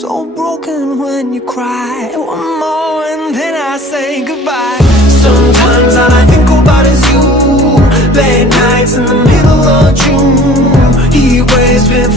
so broken when you cry. One more and then I say goodbye. Sometimes all I think about is you. Late nights in the middle of June. Heat waves been